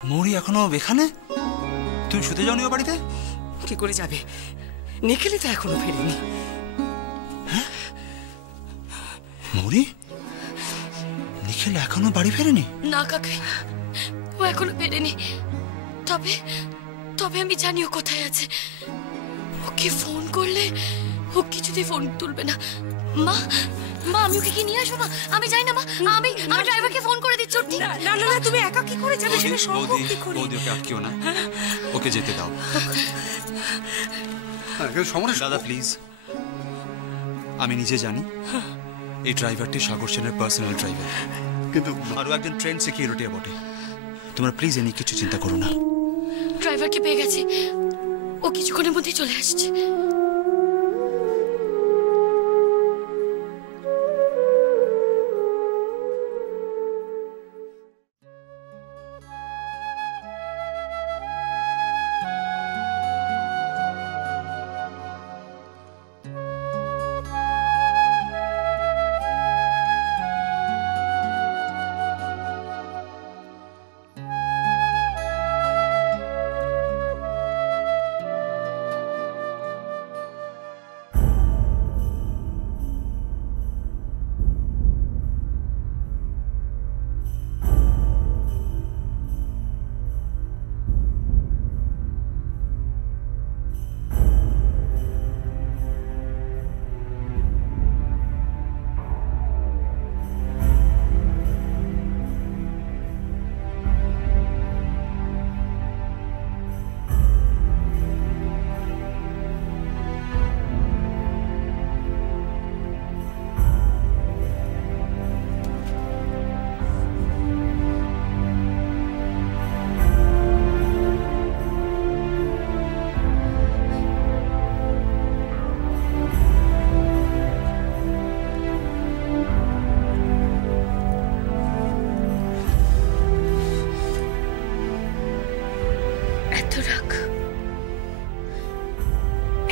মৌরি এখনো এখানে? তুমি শুতে যাওনি ও বাড়িতে? কি করে যাবে? নিখিলই তো এখনো ফেরেনি। হ্যাঁ মৌরি, নিখিল এখনো বাড়ি ফেরেনি? না কাকাই, ও এখনো ফেরেনি। তবে তবে আমি জানি ও কোথায় আছে। ওকে ফোন করলে ও কিছুতেই ফোন তুলবে না। মা মা, আমি ওকে কি নিয়ে আসবো? মা আমি যাই না। মা আমি ড্রাইভারকে ফোন করে দিচ্ছি। না না না, তুমি একা কি করে যাবে? সেটা সম্ভব কি করে? বৌদি ওকে আটকিও না, ওকে যেতে দাও। দাদা প্লিজ, আমি নিজে জানি এই ড্রাইভারটি সাগর সেনের পার্সোনাল ড্রাইভার, কিন্তু আরো একজন ট্রেন সিকিউরিটিও বটে। তোমরা প্লিজ এ নিয়ে কিছু চিন্তা করো না। ড্রাইভারকে পেয়ে গেছি, ও কিছুক্ষণের মধ্যেই চলে আসছে।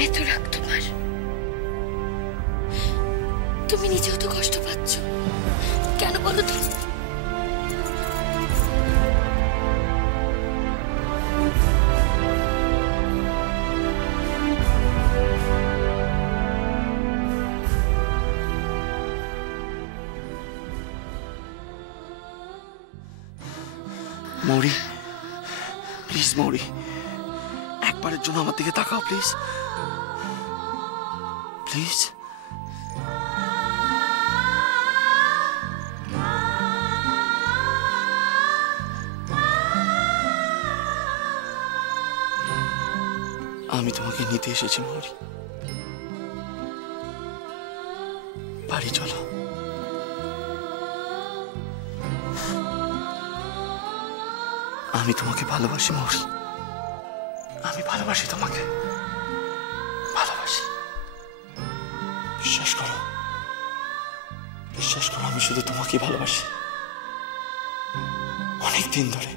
এত রাগ তোমার? তুমি নিজেও তো কষ্ট পাচ্ছ, কেন বলো তো? মৌরি প্লিজ, মৌরি একবারের জন্য আমার দিকে তাকাও প্লিজ, প্লিজ। আমি তোমাকে নিতে এসেছি মৌরি, বাড়ি চলো। আমি তোমাকে ভালোবাসি মৌরি, আমি ভালোবাসি তোমাকে, ভালোবাসি। বিশ্বাস করো, বিশ্বাস করো, আমি শুধু তোমাকেই ভালোবাসি অনেক দিন ধরে।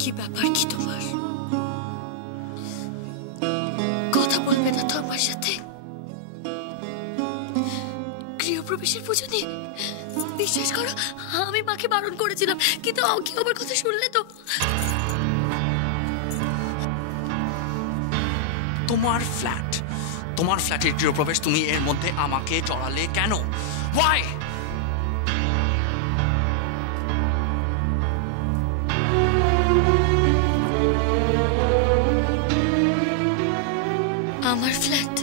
কি ব্যাপার কি তোমার? কথা বলবে না তো আমার সাথে? গৃহপ্রবেশের পুজো নিয়ে? বিশ্বাস করো, আমি মাকে বারণ করেছিলাম, কিন্তু কি আমার কথা শুনলে তো? তোমার ফ্ল্যাট, তোমার ফ্ল্যাটের গৃহপ্রবেশ, তুমি এর মধ্যে আমাকে জড়ালে কেন? Why? আমার ফ্ল্যাট,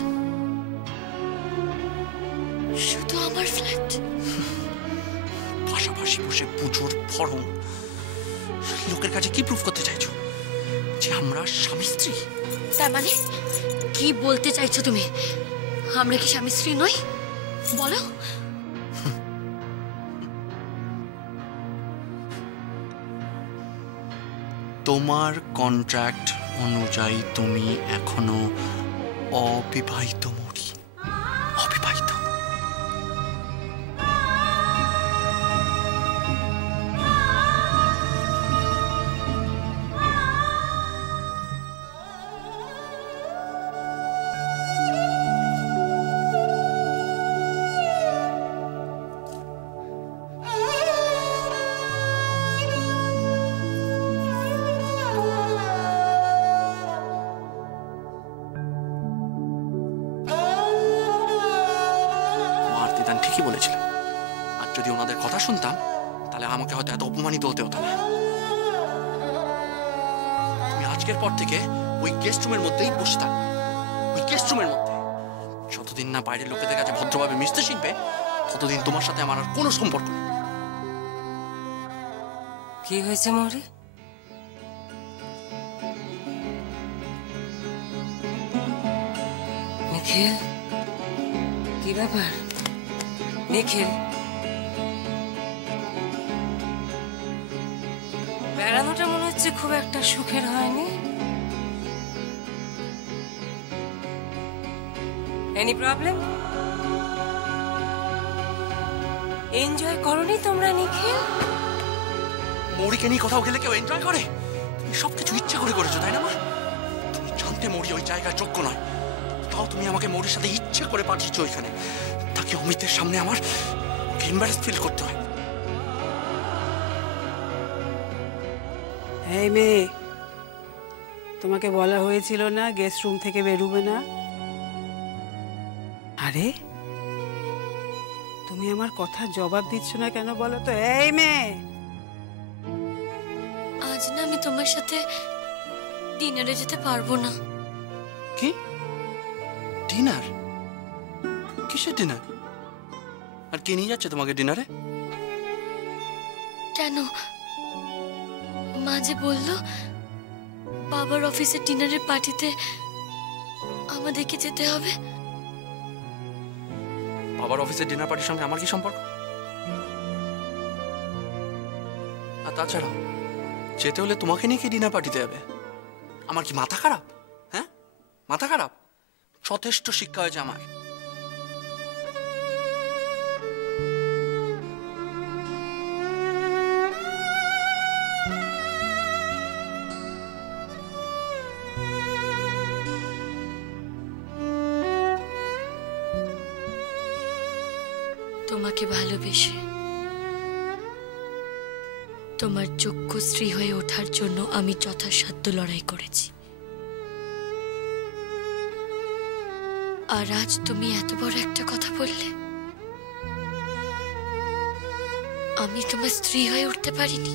শুধু আমার ফ্ল্যাট। পাশাপাশি বসে পুজোর ফরম লোকের কাছে কি প্রুফ করতে চাইছো? যে আমরা স্বামী স্ত্রী? তার মানে কি বলতে চাইছো তুমি? আমরা কি স্বামী স্ত্রী নই? বলো। তোমার কন্ট্রাক্ট অনুযায়ী তুমি এখনো অবিবাহিত মরি, অবিবাহিত। ঠিকই বলেছিলাম, আর যদি ওনাদের কথা শুনতাম তাহলে আমাকে হয়তো এত অপমানিত হতে হতো না। তুমি আজকের পর থেকে ওই গেস্ট রুমের মধ্যেই বসে থাকবে, ওই গেস্ট রুমের মধ্যে। যতদিন না বাইরের লোকেদের কাছে ভদ্রভাবে মিশতে শিখবে, ততদিন তোমার সাথে আমার আর কোনো সম্পর্ক নেই। কি হয়েছে মৌরি? নিখিল, কি ব্যাপার? নিখিল, বেড়ানোটা মনে হচ্ছে খুব একটা সুখের হয়নি। Any problem? এনজয় করনি তোমরা নিখিল? মৌরিকে নিয়ে কোথাও গেলে কেউ এনজয় করে? তুমি সবকিছু ইচ্ছা করে করেছো, তাই না মা? তুমি জানতে মৌরি ওই জায়গায় যোগ্য নয়, তাও তুমি আমাকে মৌরির সাথে ইচ্ছে করে পাঠিয়েছো ওইখানে, তাকে অমিতের সামনে আমার এম্বারেস ফিল করতে হয়। এই মেয়ে, তোমাকে বলা হয়েছিল না গেস্ট রুম থেকে বেরোবে না? আরে তুমি আমার কথা জবাব দিচ্ছ না কেন বলো তো? এই মেয়ে, আজ না আমি তোমার সাথে ডিনারে যেতে পারবো না। কি ডিনার? কিসের ডিনার? আর কে নিয়ে যাচ্ছে তোমাকে ডিনারে? কেন? মা যে বললো বাবার অফিসের ডিনারের পার্টিতে আমাদেরকে যেতে হবে। বাবার অফিসের ডিনার পার্টির সঙ্গে আমার কি সম্পর্ক? আর তাছাড়া যেতে হলে তোমাকে নিয়ে কি ডিনার পার্টিতে যাবে? আমার কি মাথা খারাপ? হ্যাঁ, মাথা খারাপ? যথেষ্ট শিক্ষা হয়েছে আমার। তোমাকে ভালোবেসে তোমার যোগ্য স্ত্রী হয়ে ওঠার জন্য আমি যথাসাধ্য লড়াই করেছি, আর আজ তুমি এত বড় একটা কথা বললে। আমি তোমার স্ত্রী হয়ে উঠতে পারিনি।